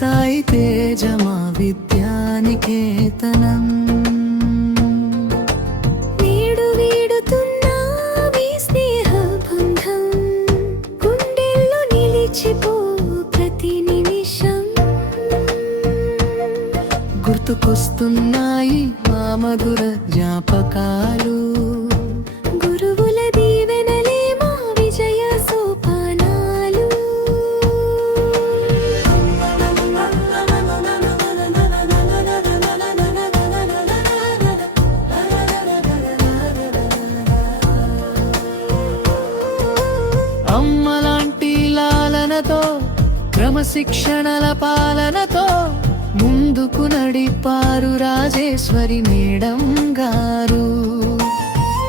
సాయి తేజ మా విద్యానికేతనం. నేడు వీడుతున్నా మీ స్నేహ బంధం, గుండెల్లో నిలిచిపో ప్రతి నిమిషం. గుర్తుకొస్తున్నాయి మా మధుర జ్ఞాపకాలు, గురువుల దీవెనలే మా విజయ సోపానాలు. అమ్మలాంటి లాలనతో క్రమశిక్షణల పాలనతో ముందుకు నడిపారు రాజేశ్వరి మేడం గారు.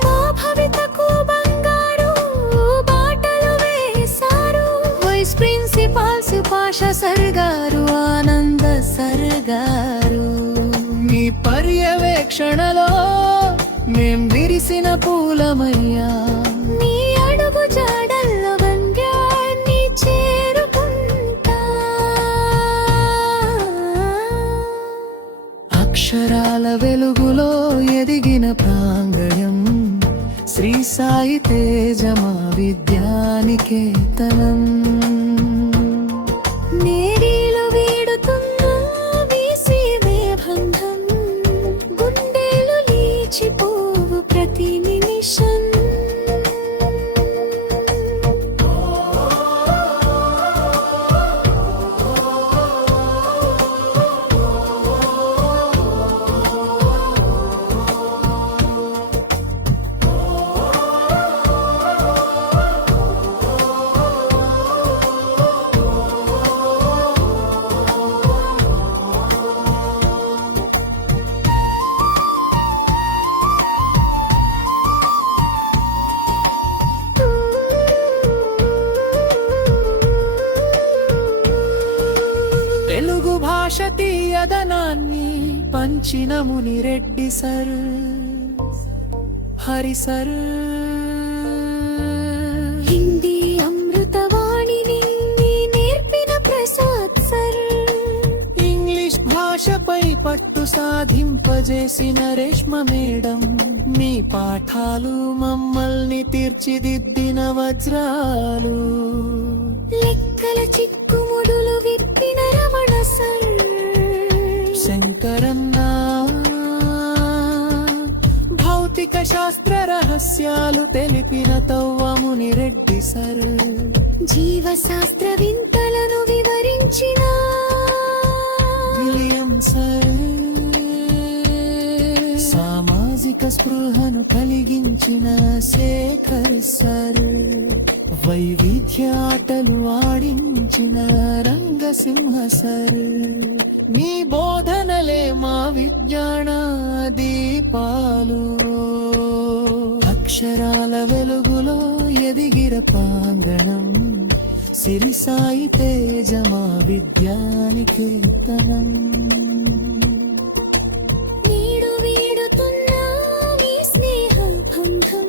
మా భవితకు బంగారు బాటలు వేశారు. వైస్ ప్రిన్సిపాల్ సుభాష సర్ గారు, ఆనంద సర్ గారు, మీ పర్యవేక్షణలో మేం విరిసిన పూలమయ్యా. నీ అడుగు జాడల్లో వంద్యాన్ని చేరుకుంటా. అక్షరాల వెలుగులో ఎదిగిన ప్రాంగణం శ్రీ సాయి తేజ మా విద్యానికేతనం. నేరీలు వీడుతున్నా మీ సేవే బంధం, గుండెలు లేచిపోవు ప్రతి నిమిషం. తెలుగు భాష తీయదనాన్ని పంచిన మునిరెడ్డి సర్, హరి సర్. హిందీ అమృతవాణిని నేర్పిన ప్రసాద్ సర్, ఇంగ్లీష్ భాషపై పట్టు సాధింపజేసిన రేష్మ మేడం. మీ పాఠాలు మమ్మల్ని తీర్చిదిద్దిన వజ్రాలు. లెక్కల చిక్కుముడులు విప్పిన రమణ సర్, శంకరన్న భౌతిక శాస్త్ర రహస్యాలు తెలిపిన తవ్వముని రెడ్డి సర్. జీవశాస్త్ర వింతలను వివరించిన విలియం సర్. సామాజిక స్పృహను కలిగించిన శేఖర్ సర్. వైవిధ్య ఆటలు ఆడించిన రంగసింహ సర్. మీ బోధనలే మా విజ్ఞాన దీపాలు. అక్షరాల వెలుగులో ఎదిగిర ప్రాంగణం సిరి సాయి తేజ మా విద్యానికేతనం. నేడు వీడుతున్నా మీ స్నేహ బంధం,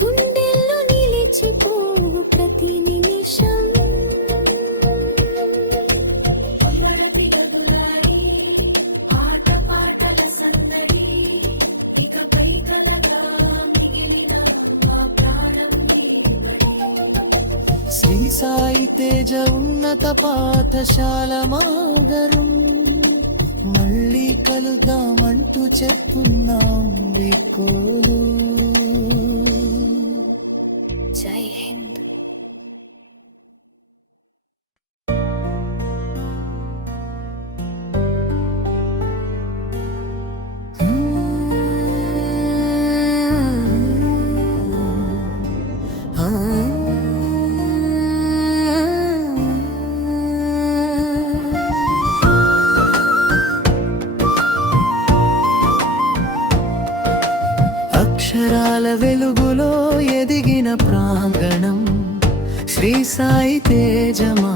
గుండెల్లో నిలిచిపోవు ప్రతి నిమిషం. శ్రీ సాయి తేజ ఉన్నత పాఠశాల మాగరం. మళ్ళీ కలుద్దామంటూ చెప్తున్నాం వీడ్కోలు. జై హింద్. అక్షరాల వెలుగులో ఎదిగిన ప్రాంగణం శ్రీ సాయి తేజ మా